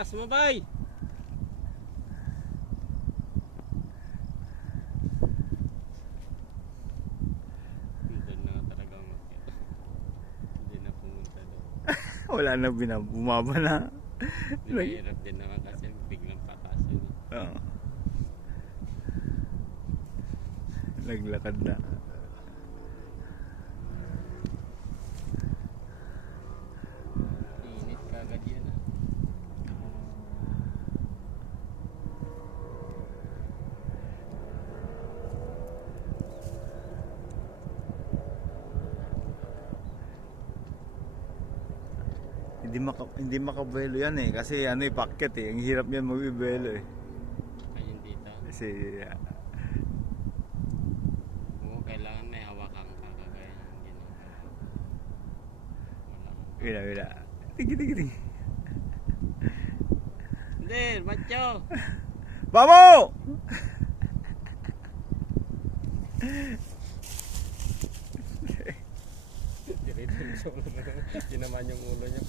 Lakas mo, bay! Doon na nga talaga umakyat. Hindi na pumunta doon. Wala na bumaba na. Mahirap din naman kasi biglang patas yun. Oo. Naglakad na. Init kagad yan ah. Hindi makabuelo yan eh kasi ano eh packet eh. Ang hirap yan magbibuelo eh. Ayun dito. Kasi Oo, kailangan may hawakan ka kagaya ng ginagawa. Wala. wala. Tigi. Hindi, macho! Bamo! Diretso yung solo na. Yun naman yung ulo niya.